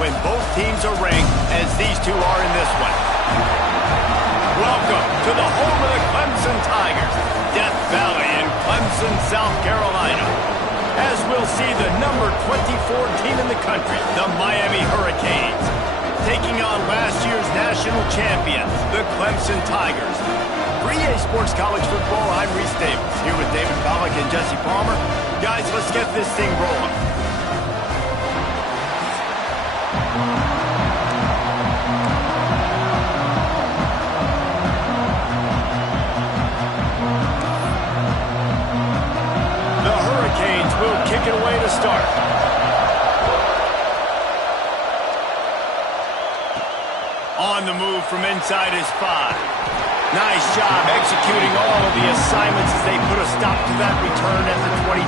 when both teams are ranked as these two are in this one. Welcome to the home of the Clemson Tigers, Death Valley in Clemson, South Carolina. As we'll see the number 24 team in the country, the Miami Hurricanes, taking on last year's national champions, the Clemson Tigers. For EA Sports College Football, I'm Reese Davis, here with David Pollack and Jesse Palmer. Guys, let's get this thing rolling. The Hurricanes will kick it away to start. On the move from inside his 5. Nice job executing all of the assignments as they put a stop to that return at the 22.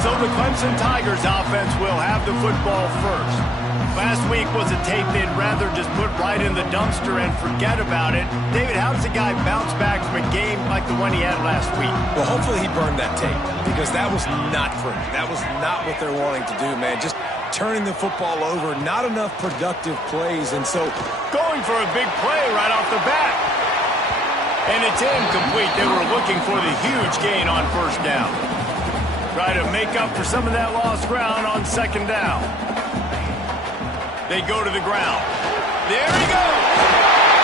So the Clemson Tigers offense will have the football first. Last week was a tape they'd rather just put right in the dumpster and forget about it. David, how does a guy bounce back from a game like the one he had last week? Well, hopefully he burned that tape because that was not pretty. That was not what they're wanting to do, man. Just turning the football over, not enough productive plays, and so going for a big play right off the bat. And it's incomplete. They were looking for the huge gain on first down. Try to make up for some of that lost ground on second down. They go to the ground. There he goes.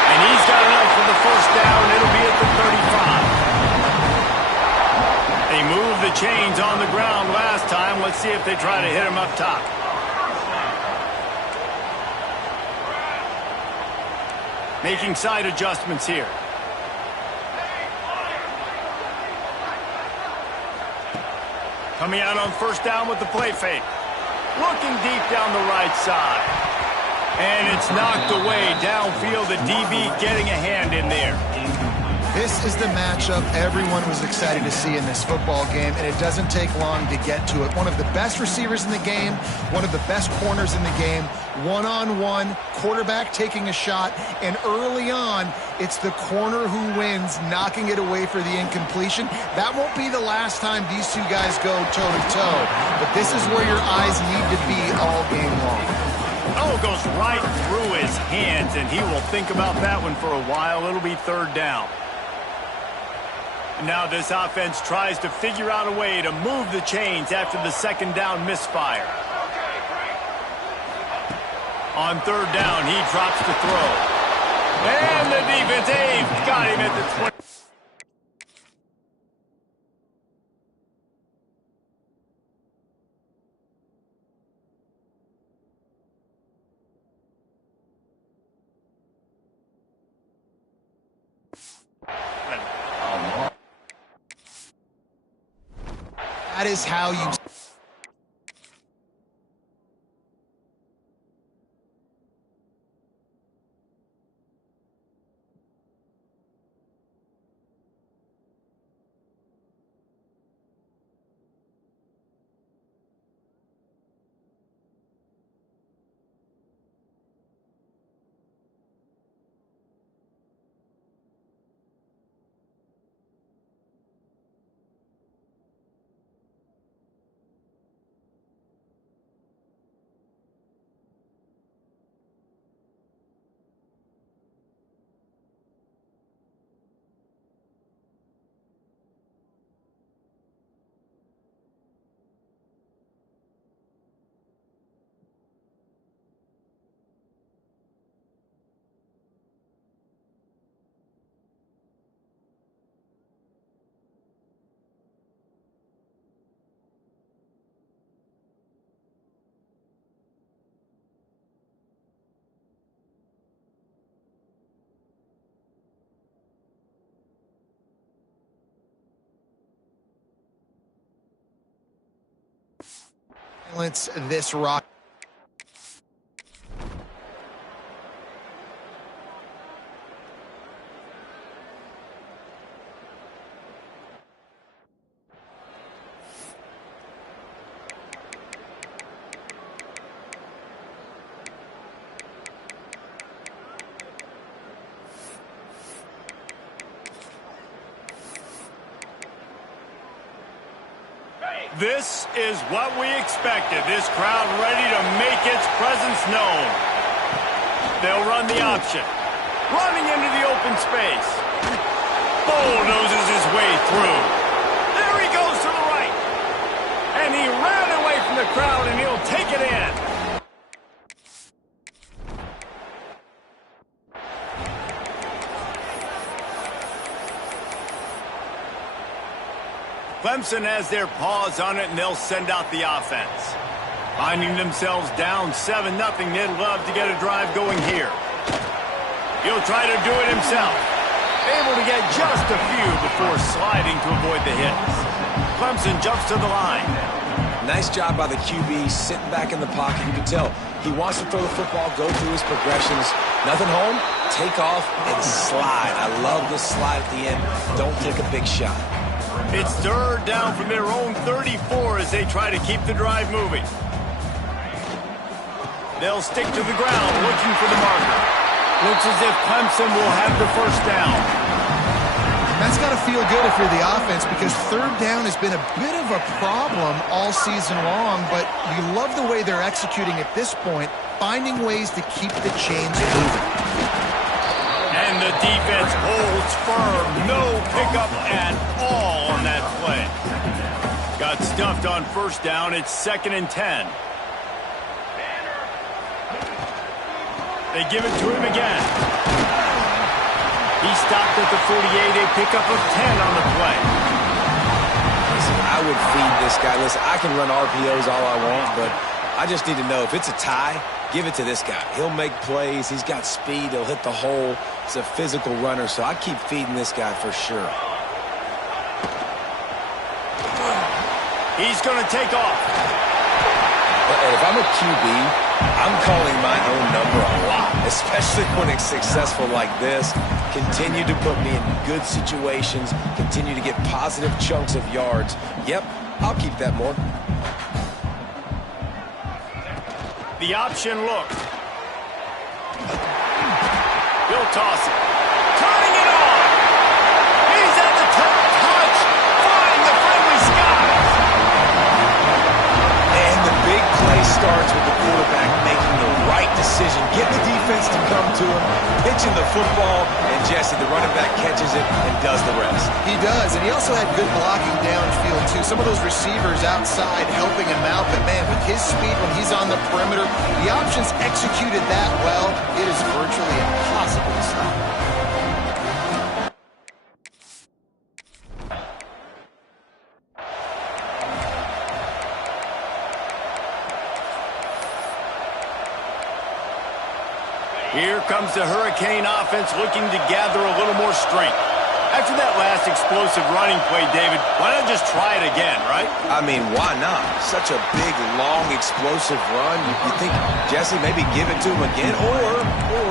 And he's got enough for the first down. It'll be at the 35. They moved the chains on the ground last time. Let's see if they try to hit him up top. Making side adjustments here. Coming out on first down with the play fake. Looking deep down the right side. And it's knocked away downfield. The DB getting a hand in there. This is the matchup everyone was excited to see in this football game, and it doesn't take long to get to it. One of the best receivers in the game, one of the best corners in the game, one-on-one, quarterback taking a shot, and early on, it's the corner who wins, knocking it away for the incompletion. That won't be the last time these two guys go toe-to-toe, but this is where your eyes need to be all game long. Oh, goes right through his hands, and he will think about that one for a while. It'll be third down. Now this offense tries to figure out a way to move the chains after the second down misfire. On third down, he drops the throw. And the defense, they've got him at the 20. That is how you... This rock. This is what we expected. This crowd ready to make its presence known. They'll run the option. Running into the open space. Bulldozes his way through. There he goes to the right. And he ran away from the crowd, and he'll take it in. Clemson has their paws on it, and they'll send out the offense. Finding themselves down 7-0, they'd love to get a drive going here. He'll try to do it himself. Able to get just a few before sliding to avoid the hits. Clemson jumps to the line. Nice job by the QB, sitting back in the pocket. You can tell he wants to throw the football, go through his progressions. Nothing home, take off, and slide. I love the slide at the end. Don't take a big shot. It's third down from their own 34 as they try to keep the drive moving. They'll stick to the ground looking for the marker. Looks as if Clemson will have the first down. That's got to feel good if you're the offense, because third down has been a bit of a problem all season long, but you love the way they're executing at this point, finding ways to keep the chains moving. And the defense holds firm. No pickup at all on that play. Got stuffed on first down. It's 2nd and 10. They give it to him again. He stopped at the 48, a pickup of 10 on the play. Listen, I would feed this guy. Listen, I can run RPOs all I want, but I just need to know if it's a tie, give it to this guy. He'll make plays. He's got speed. He'll hit the hole. He's a physical runner, so I keep feeding this guy for sure. He's going to take off. And if I'm a QB, I'm calling my own number a lot, especially when it's successful like this. Continue to put me in good situations. Continue to get positive chunks of yards. Yep, I'll keep that more. The option look. He'll toss it. Turning it on. He's at the top. Touch. Flying the friendly skies. And the big play starts with the quarterback making the right decision. Getting the defense to come to him. Pitching the football. And Jesse, the running back, catches it and does the rest. He does, and he also had good blocking downfield, too. Some of those receivers outside helping him out, but, man, with his speed when he's on the perimeter, the options executed that well, it is virtually impossible to stop. Here comes the Hurricane offense looking to gather a little more strength. After that last explosive running play, David, why not just try it again, right? I mean, why not? Such a big, long, explosive run. You think, Jesse, maybe give it to him again? Or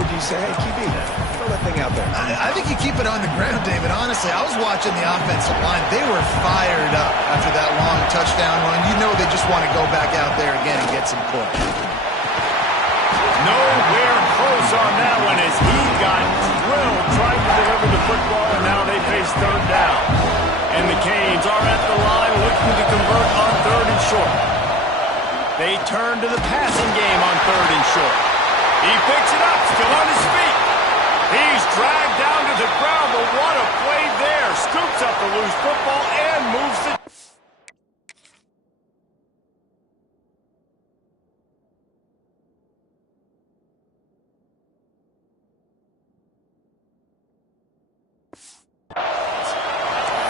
do you say, hey, QB, throw that thing out there? I think you keep it on the ground, David. Honestly, I was watching the offensive line. They were fired up after that long touchdown run. You know they just want to go back out there again and get some push. Nowhere close on that one as he got drilled trying to deliver the football, and now they face third down. And the Canes are at the line looking to convert on 3rd and short. They turn to the passing game on 3rd and short. He picks it up, still on his feet. He's dragged down to the ground, but what a play there. Scoops up the loose football and moves the...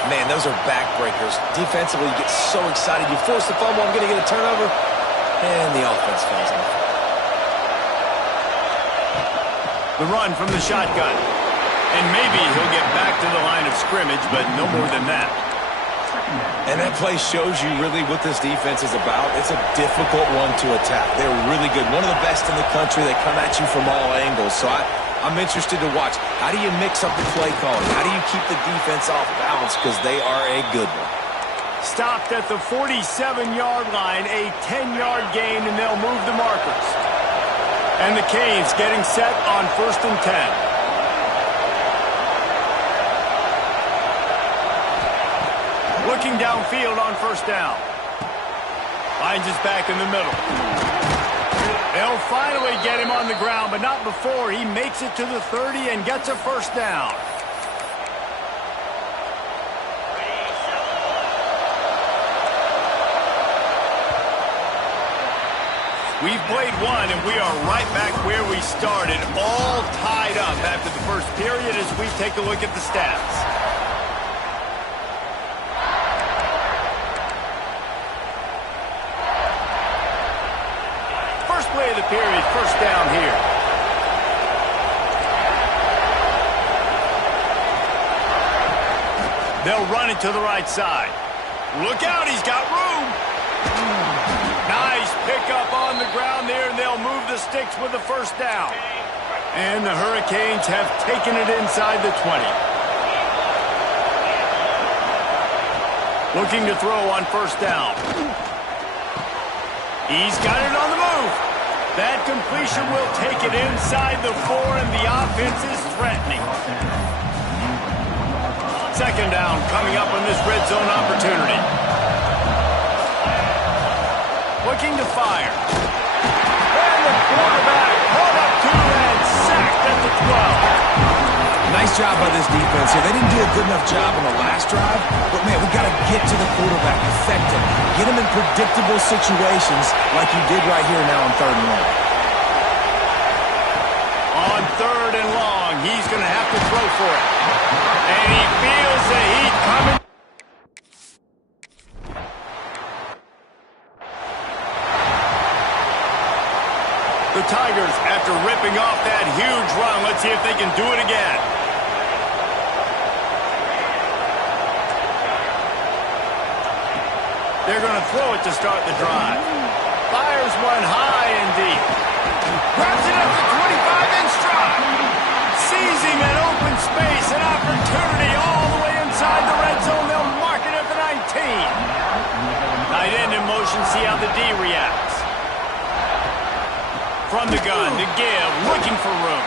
Man, those are backbreakers. Defensively, you get so excited. You force the fumble, I'm going to get a turnover, and the offense falls off. The run from the shotgun. And maybe he'll get back to the line of scrimmage, but no more than that. And that play shows you really what this defense is about. It's a difficult one to attack. They're really good. One of the best in the country. They come at you from all angles. So I'm interested to watch. How do you mix up the play calling? How do you keep the defense off balance? Because they are a good one. Stopped at the 47-yard line, a 10-yard gain, and they'll move the markers. And the Canes getting set on 1st and 10. Looking downfield on 1st down. Finds his back in the middle. They'll finally get him on the ground, but not before he makes it to the 30 and gets a first down. We've played one, and we are right back where we started, all tied up after the first period as we take a look at the stats. First play of the period, first down here. They'll run it to the right side. Look out, he's got room. Nice pickup on the ground there, and they'll move the sticks with the first down. And the Hurricanes have taken it inside the 20. Looking to throw on first down. He's got it on the move. That completion will take it inside the 4, and the offense is threatening. Second down coming up on this red zone opportunity. Looking to fire. And the quarterback caught up to and sacked at the 12. Nice job by this defense here. They didn't do a good enough job on the last drive, but, man, we got to get to the quarterback, affect him, get him in predictable situations like you did right here now on 3rd and long. On 3rd and long, he's going to have to throw for it. And he feels the heat coming. The Tigers, after ripping off that huge run, let's see if they can do it again. They're going to throw it to start the drive. Fires one high and deep. Grabs it at the 25 in stride. Seizing an open space, an opportunity all the way inside the red zone. They'll mark it at the 19. Tight end in motion, see how the D reacts. From the gun, to give, looking for room.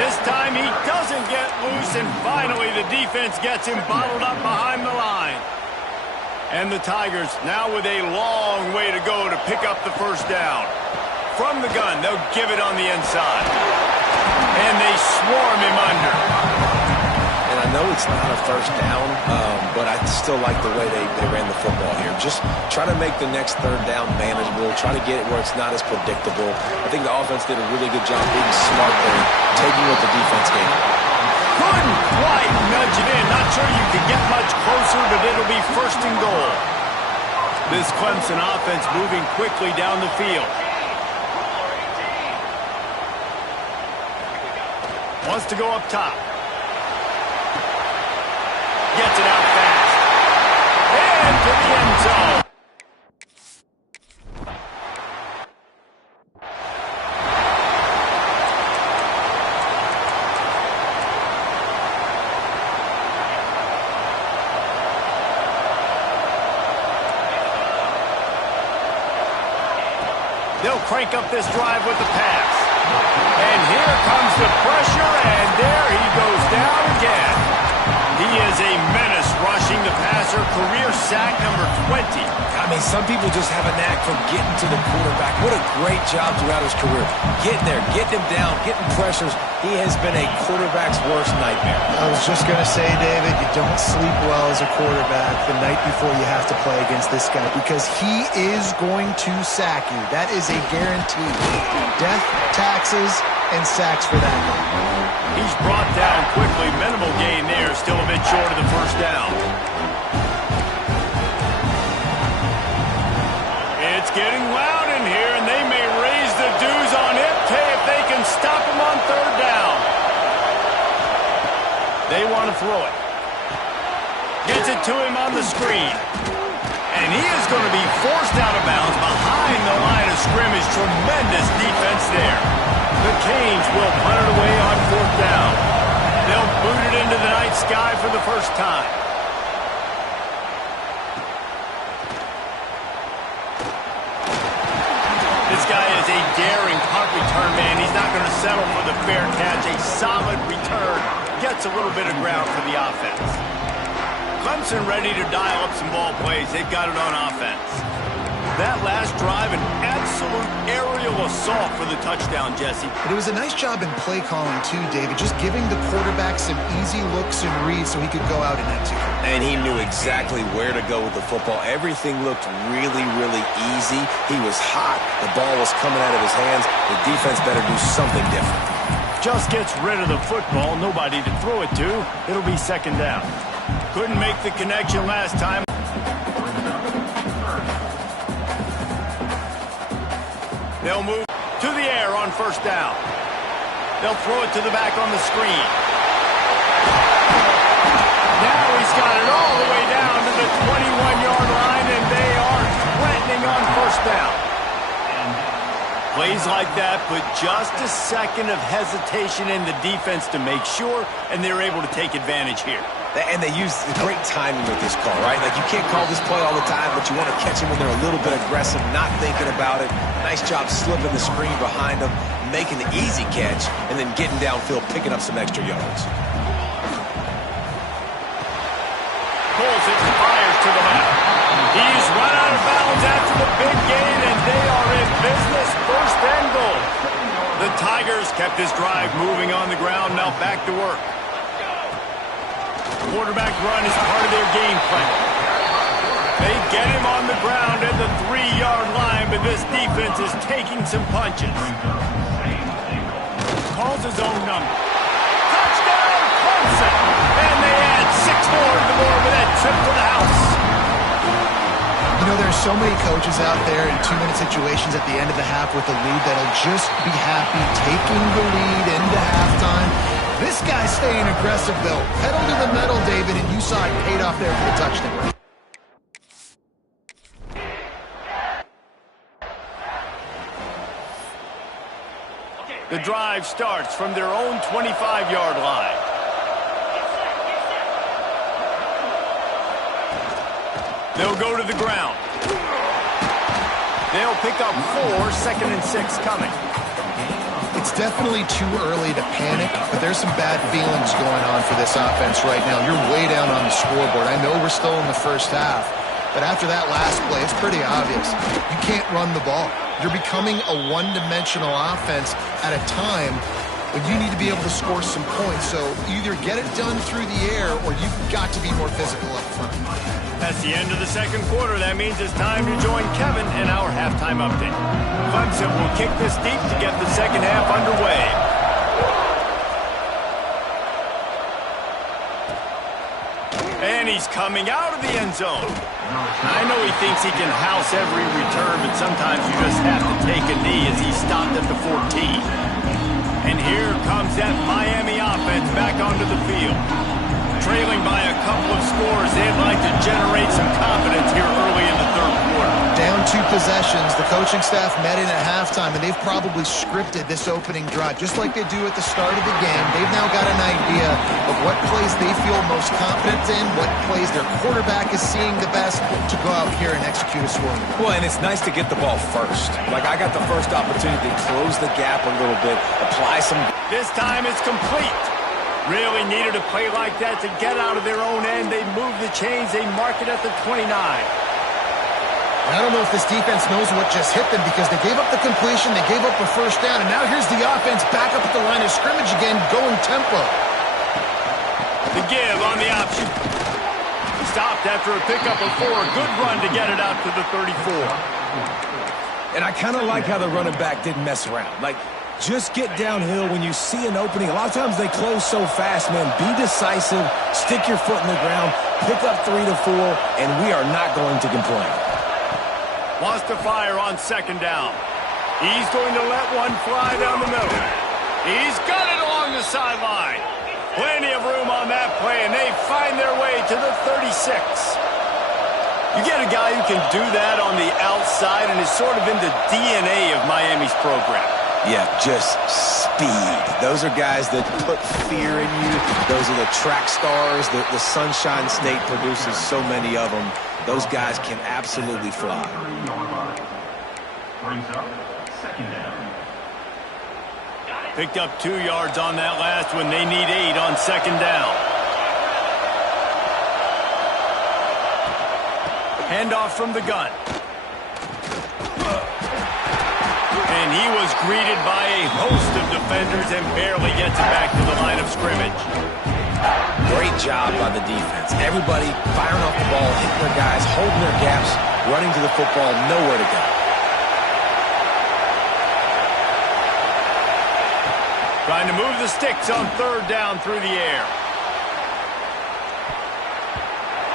This time he doesn't get loose, and finally the defense gets him bottled up behind the line. And the Tigers now with a long way to go to pick up the first down. From the gun, they'll give it on the inside. And they swarm him under. And I know it's not a first down, but I still like the way they ran the football here. Just try to make the next 3rd down manageable. Try to get it where it's not as predictable. I think the offense did a really good job being smart there, taking what the defense gave them. Couldn't quite nudge it in. Not sure you could get much closer, but it'll be 1st and goal. This Clemson offense moving quickly down the field. Wants to go up top. Gets it out fast. And to the end zone. They'll crank up this drive with the pass. And here comes the pressure, and there he goes down again. He is a menace rushing the passer, career sack number 20. I mean, some people just have a knack for getting to the quarterback. What a great job throughout his career. Getting there, getting him down, getting pressures. He has been a quarterback's worst nightmare. I was just going to say, David, you don't sleep well as a quarterback the night before you have to play against this guy because he is going to sack you. That is a guarantee. Death, taxes, and sacks for that guy. He's brought down quickly. Minimal gain there. Still a bit short of the first down. It's getting loud in here, and they may raise the dues on MK if they can stop him on 3rd down. They want to throw it. Gets it to him on the screen. And he is going to be forced out of bounds behind the line of scrimmage. Tremendous defense there. The Canes will punt it away on 4th down. They'll boot it into the night sky for the first time. This guy is a daring punt return man. He's not going to settle for the fair catch. A solid return. Gets a little bit of ground for the offense. Clemson ready to dial up some ball plays. They've got it on offense. That last drive, an absolute aerial assault for the touchdown, Jesse. But it was a nice job in play calling too, David, just giving the quarterback some easy looks and reads so he could go out and execute. And he knew exactly where to go with the football. Everything looked really, really easy. He was hot. The ball was coming out of his hands. The defense better do something different. Just gets rid of the football, nobody to throw it to. It'll be second down. Couldn't make the connection last time. They'll move to the air on first down. They'll throw it to the back on the screen. Now he's got it all the way down to the 21-yard line, and they are threatening on first down. Plays like that put just a second of hesitation in the defense to make sure, and they're able to take advantage here. And they use great timing with this call, right? Like, you can't call this play all the time, but you want to catch them when they're a little bit aggressive, not thinking about it. Nice job slipping the screen behind them, making the easy catch, and then getting downfield, picking up some extra yards. Pulls it and fires to the left. He's run out of bounds after the big gain, and they are in business. First and goal. The Tigers kept this drive moving on the ground, now back to work. Quarterback run is part of their game plan. They get him on the ground at the 3-yard line, but this defense is taking some punches. Calls his own number. Touchdown, Clemson! And they add 6 more to the board with that trip to the house. You know, there's so many coaches out there in 2-minute situations at the end of the half with a lead that'll just be happy taking the lead into halftime. This guy's staying aggressive, though. Pedal to the metal, David, and you saw it paid off there for the touchdown. The drive starts from their own 25-yard line. They'll go to the ground. They'll pick up 4, 2nd and 6 coming. It's definitely too early to panic, but there's some bad feelings going on for this offense right now. You're way down on the scoreboard. I know we're still in the first half, but after that last play, it's pretty obvious. You can't run the ball. You're becoming a one-dimensional offense at a time when you need to be able to score some points. So either get it done through the air or you've got to be more physical up front. That's the end of the second quarter. That means it's time to join Kevin in our halftime update. Clemson will kick this deep to get the second half underway. And he's coming out of the end zone. I know he thinks he can house every return, but sometimes you just have to take a knee as he stopped at the 14. And here comes that Miami offense back onto the field. Trailing by a couple of scores, they'd like to generate some confidence here early in the third quarter. Down 2 possessions, the coaching staff met in at halftime, and they've probably scripted this opening drive, just like they do at the start of the game. They've now got an idea of what plays they feel most confident in, what plays their quarterback is seeing the best to go out here and execute a scoring. Well, and it's nice to get the ball first. Like, I got the first opportunity to close the gap a little bit, apply some... This time it's complete. Really needed a play like that to get out of their own end. They move the chains. They mark it at the 29. I don't know if this defense knows what just hit them because they gave up the completion, they gave up a first down, and now here's the offense back up at the line of scrimmage again, going tempo. The give on the option. Stopped after a pickup of 4. Good run to get it out to the 34. And I kind of like how the running back didn't mess around. Like, just get downhill when you see an opening. A lot of times they close so fast, man. Be decisive, stick your foot in the ground, pick up 3 to 4, and we are not going to complain. Wants to fire on second down. He's going to let one fly down the middle. He's got it along the sideline. Plenty of room on that play, and they find their way to the 36. You get a guy who can do that on the outside and is sort of in the DNA of Miami's program. Yeah, just speed. Those are guys that put fear in you. Those are the track stars. The Sunshine State produces so many of them. Those guys can absolutely fly. Picked up 2 yards on that last one. They need 8 on second down. Handoff from the gun. And he was greeted by a host of defenders and barely gets it back to the line of scrimmage. Great job by the defense. Everybody firing off the ball, hitting their guys, holding their gaps, running to the football, nowhere to go. Trying to move the sticks on third down through the air.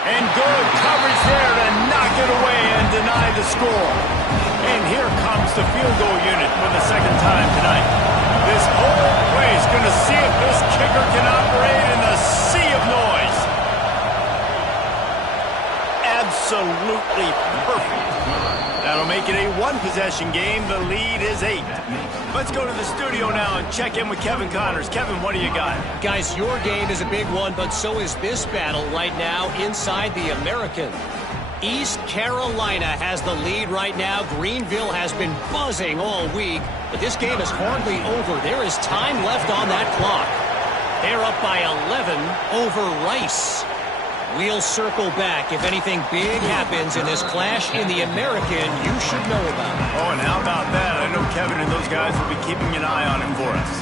And good coverage there to knock it away and deny the score. And here comes the field goal unit for the second time tonight. This whole play is going to see if this kicker can operate in the sea of noise. Absolutely perfect. That'll make it a one-possession game. The lead is 8. Let's go to the studio now and check in with Kevin Connors. Kevin, what do you got? Guys, your game is a big one, but so is this battle right now inside the American. East Carolina has the lead right now. Greenville has been buzzing all week, but this game is hardly over. There is time left on that clock. They're up by 11 over Rice. We'll circle back. If anything big happens in this clash in the American, you should know about it. Oh, and how about that? I know Kevin and those guys will be keeping an eye on him for us.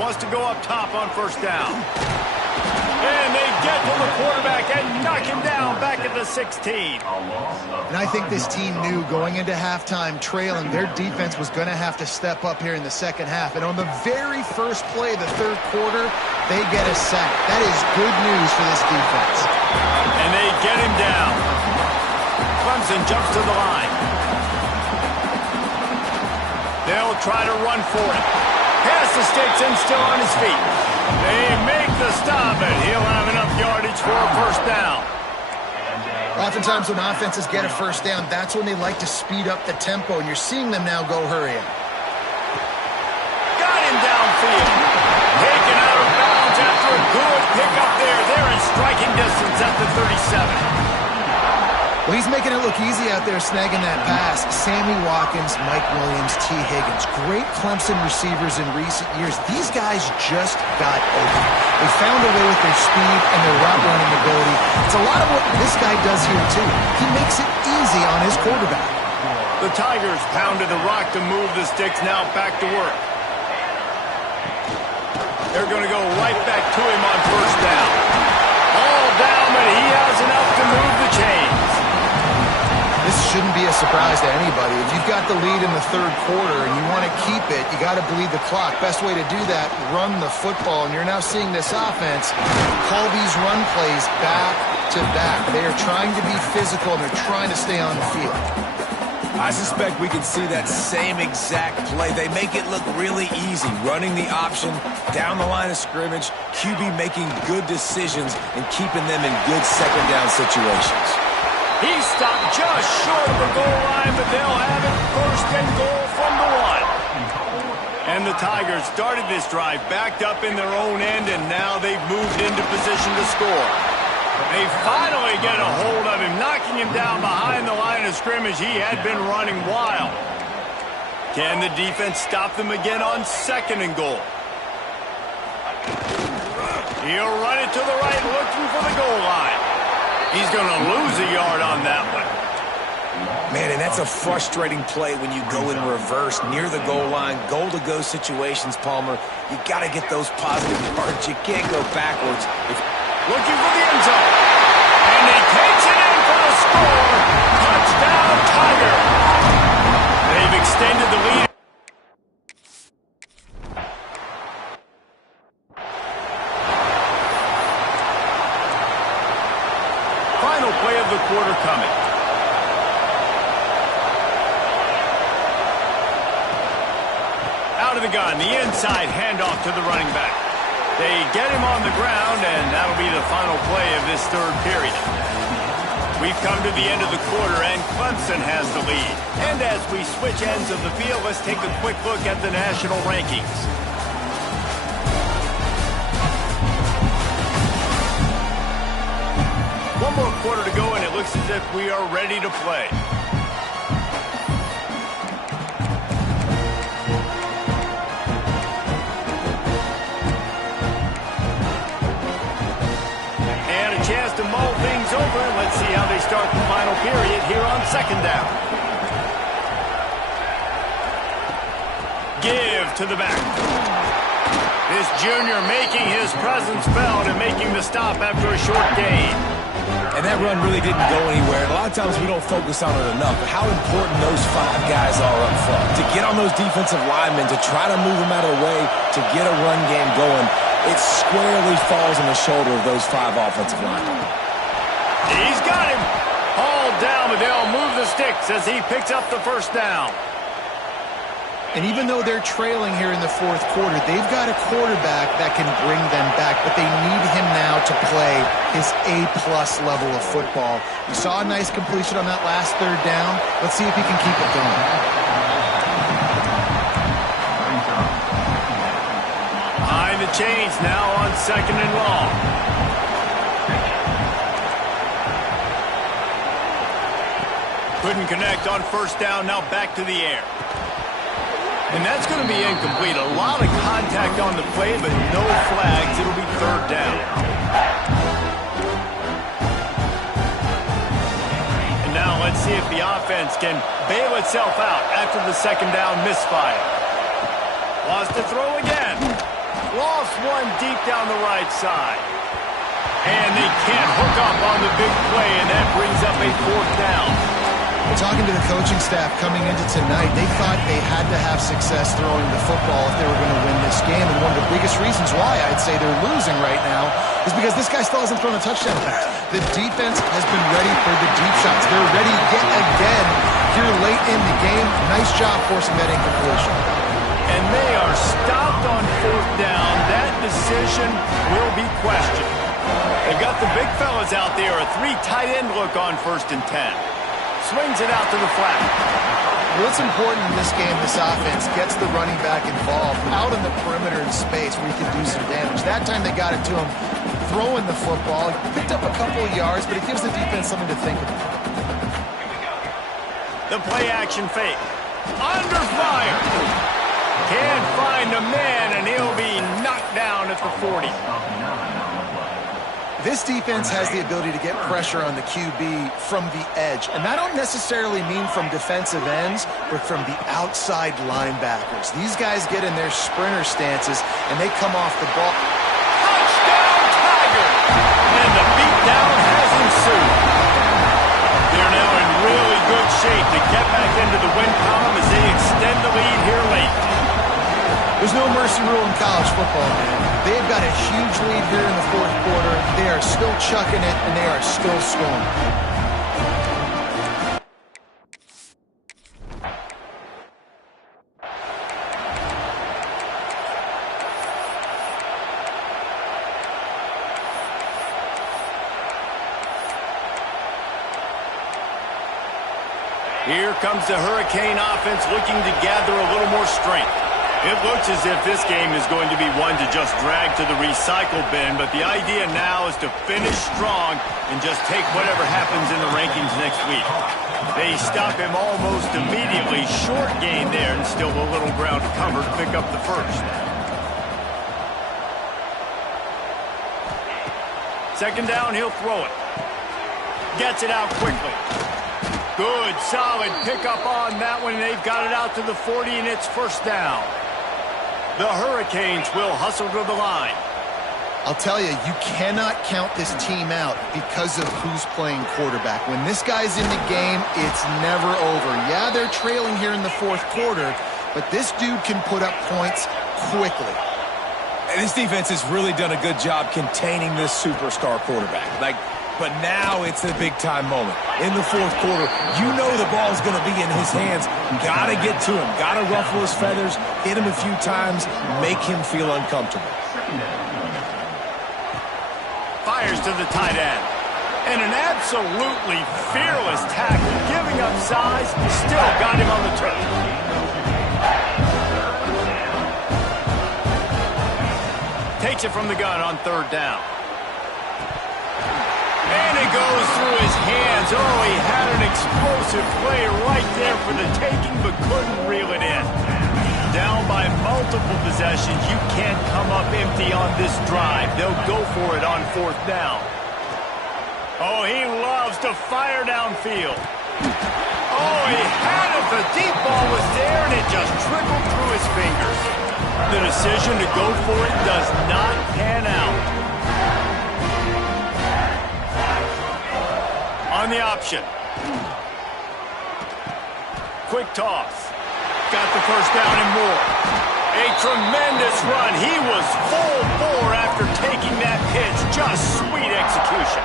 Wants to go up top on first down. And they get to the quarterback and knock him down back at the 16. And I think this team knew going into halftime trailing, their defense was going to have to step up here in the second half. And on the very first play of the third quarter, they get a sack. That is good news for this defense. And they get him down. Clemson jumps to the line. They'll try to run for it. Pass the sticks and still on his feet. They make the stop, and he'll have enough yardage for a first down. Oftentimes when offenses get a first down, that's when they like to speed up the tempo, and you're seeing them now go hurry up. Got him downfield. Taken out of bounds after a good pickup there. They're in striking distance at the 37. Well, he's making it look easy out there snagging that pass. Sammy Watkins, Mike Williams, T. Higgins. Great Clemson receivers in recent years. These guys just got open. They found a way with their speed and their route running ability. It's a lot of what this guy does here, too. He makes it easy on his quarterback. The Tigers pounded the rock to move the sticks, now back to work. They're going to go right back to him on first down. All down, but he has enough to move the chains. This shouldn't be a surprise to anybody. If you've got the lead in the third quarter and you want to keep it, you got to bleed the clock. Best way to do that, run the football. And you're now seeing this offense call these run plays back to back. They are trying to be physical, and they're trying to stay on the field. I suspect we can see that same exact play. They make it look really easy, running the option down the line of scrimmage, QB making good decisions and keeping them in good second down situations. He stopped just short of the goal line, but they'll have it first and goal from the 1. And the Tigers started this drive backed up in their own end, and now they've moved into position to score. They finally get a hold of him, knocking him down behind the line of scrimmage. He had been running wild. Can the defense stop them again on second and goal? He'll run it to the right, looking for the goal line. He's going to lose a yard on that one. Man, and that's a frustrating play when you go in reverse near the goal line, goal-to-go situations, Palmer. You got to get those positive yards. You can't go backwards. Looking for the end zone. And he takes it in for the score. Touchdown, Tiger. They've extended the lead. Final play of the quarter coming. Out of the gun, the inside handoff to the running back. They get him on the ground, and that'll be the final play of this third period. We've come to the end of the quarter, and Clemson has the lead. And as we switch ends of the field, let's take a quick look at the national rankings. One more quarter to go, and it looks as if we are ready to play. to mull things over. Let's see how they start the final period here on second down. Give to the back. This junior making his presence felt and making the stop after a short gain. And that run really didn't go anywhere. And a lot of times we don't focus on it enough, but how important those 5 guys are up front. To get on those defensive linemen, to try to move them out of the way, to get a run game going, it squarely falls on the shoulder of those 5 offensive linemen. He's got him. Hauled down, but they'll move the sticks as he picks up the first down. And even though they're trailing here in the fourth quarter, they've got a quarterback that can bring them back, but they need him now to play his A-plus level of football. We saw a nice completion on that last third down. Let's see if he can keep it going. Behind the chains now on second and long. Couldn't connect on first down, now back to the air. And that's going to be incomplete. A lot of contact on the play, but no flags. It'll be third down. And now let's see if the offense can bail itself out after the second down misfire. Wants to throw again. Lost one deep down the right side. And they can't hook up on the big play, and that brings up a fourth down. Talking to the coaching staff coming into tonight, they thought they had to have success throwing the football if they were going to win this game. And one of the biggest reasons why I'd say they're losing right now is because this guy still hasn't thrown a touchdown pass. The defense has been ready for the deep shots. They're ready yet again here late in the game. Nice job forcing that incompletion. And they are stopped on fourth down. That decision will be questioned. They've got the big fellas out there. A 3 tight end look on 1st and 10. Swings it out to the flat. What's important in this game, this offense gets the running back involved out in the perimeter in space where he can do some damage. That time they got it to him throwing the football. He picked up a couple of yards, but it gives the defense something to think about. The play action fake. Under fire. Can't find a man, and he'll be knocked down at the 40. This defense has the ability to get pressure on the QB from the edge. And I don't necessarily mean from defensive ends, but from the outside linebackers. These guys get in their sprinter stances, and they come off the ball. Touchdown, Tigers! And the beatdown has ensued. They're now in really good shape to get back into the win column as they extend the lead here late. There's no mercy rule in college football, man. They've got a huge lead here in the fourth quarter. They are still chucking it, and they are still scoring. Here comes the Hurricane offense looking to gather a little more strength. It looks as if this game is going to be one to just drag to the recycle bin, but the idea now is to finish strong and just take whatever happens in the rankings next week. They stop him almost immediately. Short gain there, and still a little ground to cover to pick up the first. Second down, he'll throw it. Gets it out quickly. Good, solid pickup on that one. They've got it out to the 40, and it's first down. The Hurricanes will hustle to the line. I'll tell you, you cannot count this team out because of who's playing quarterback. When this guy's in the game, it's never over. Yeah, they're trailing here in the fourth quarter, but this dude can put up points quickly. And this defense has really done a good job containing this superstar quarterback. But now it's a big-time moment. In the fourth quarter, you know the ball's going to be in his hands. Got to get to him. Got to ruffle his feathers, hit him a few times, make him feel uncomfortable. Fires to the tight end. And an absolutely fearless tackle, giving up size, still got him on the turf. Takes it from the gun on third down. And it goes through his hands. Oh, he had an explosive play right there for the taking, but couldn't reel it in. Down by multiple possessions. You can't come up empty on this drive. They'll go for it on fourth down. Oh, he loves to fire downfield. Oh, he had it. The deep ball was there, and it just trickled through his fingers. The decision to go for it does not pan out. On the option. Quick toss. Got the first down and more. A tremendous run. He was full bore after taking that pitch. Just sweet execution.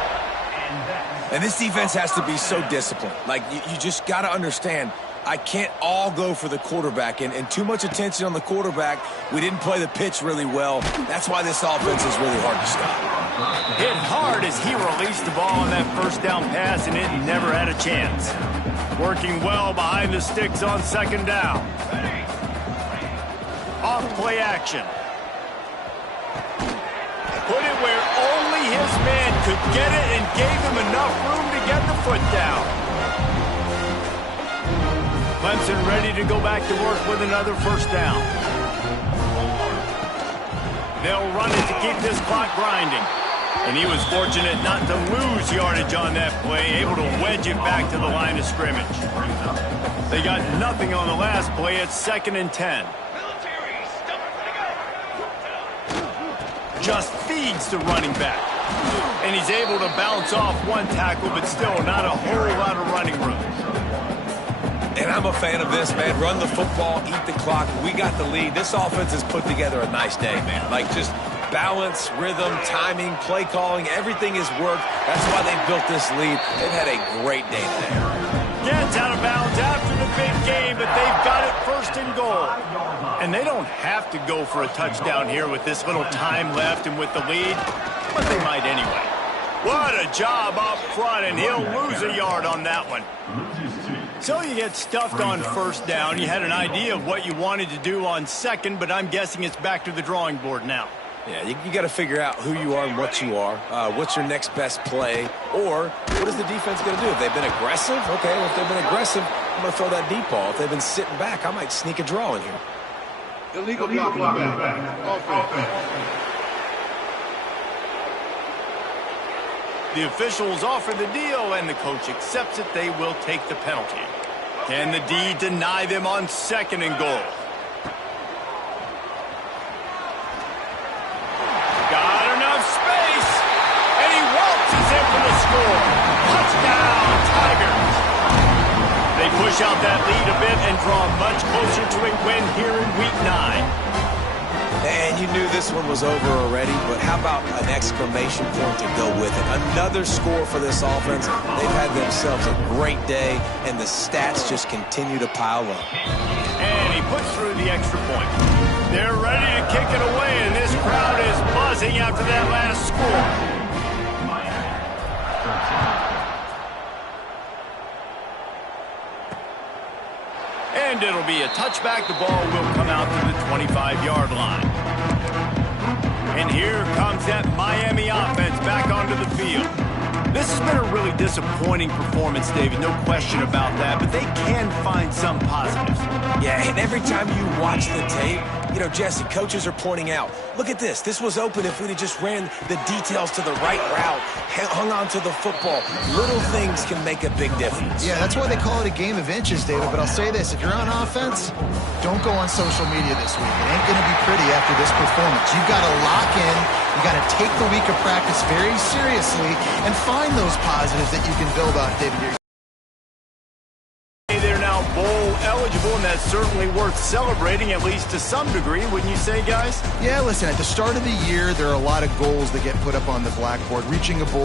And this defense has to be so disciplined. Like, you just got to understand, I can't all go for the quarterback. And too much attention on the quarterback. We didn't play the pitch really well. That's why this offense is really hard to stop. Hit hard as he released the ball on that first down pass, and it never had a chance. Working well behind the sticks on second down. Off play action. Put it where only his man could get it and gave him enough room to get the foot down. Clemson ready to go back to work with another first down. They'll run it to keep this clock grinding. And he was fortunate not to lose yardage on that play, able to wedge it back to the line of scrimmage. They got nothing on the last play. It's 2nd and 10. Just feeds the running back. And he's able to bounce off one tackle, but still not a whole lot of running room. And I'm a fan of this, man. Run the football, eat the clock. We got the lead. This offense has put together a nice day, man. Like, just balance, rhythm, timing, play calling, everything has worked. That's why they built this lead. They've had a great day today. Gets out of bounds after the big game, but they've got it 1st and goal. And they don't have to go for a touchdown here with this little time left and with the lead, but they might anyway. What a job up front, and he'll lose a yard on that one. So you get stuffed on first down. You had an idea of what you wanted to do on second, but I'm guessing it's back to the drawing board now. Yeah, you got to figure out who you are and what you are. What's your next best play? Or what is the defense going to do? If they've been aggressive, okay, well, if they've been aggressive, I'm going to throw that deep ball. If they've been sitting back, I might sneak a draw in here. Illegal blocking back. Offense. The officials offer the deal, and the coach accepts it. They will take the penalty. Can the D deny them on 2nd and goal? Got enough space, and he waltzes in for the score. Touchdown, Tigers. They push out that lead a bit and draw much closer to a win here in Week 9. And you knew this one was over already, but how about an exclamation point to go with it? Another score for this offense. They've had themselves a great day, and the stats just continue to pile up. And he puts through the extra point. They're ready to kick it away, and this crowd is buzzing after that last score. And it'll be a touchback. The ball will come out to the 25-yard line. And here comes that Miami offense back onto the field. This has been a really disappointing performance, David, no question about that, but they can find some positives. Yeah, and every time you watch the tape, you know, Jesse, coaches are pointing out, look at this. This was open if we'd have just ran the details to the right route, hung on to the football. Little things can make a big difference. Yeah, that's why they call it a game of inches, David. But I'll say this, if you're on offense, don't go on social media this week. It ain't going to be pretty after this performance. You've got to lock in. You got to take the week of practice very seriously and find those positives that you can build on, David. They're now bowl eligible, and that's certainly worth celebrating, at least to some degree, wouldn't you say, guys? Yeah, listen, at the start of the year, there are a lot of goals that get put up on the blackboard. Reaching a bowl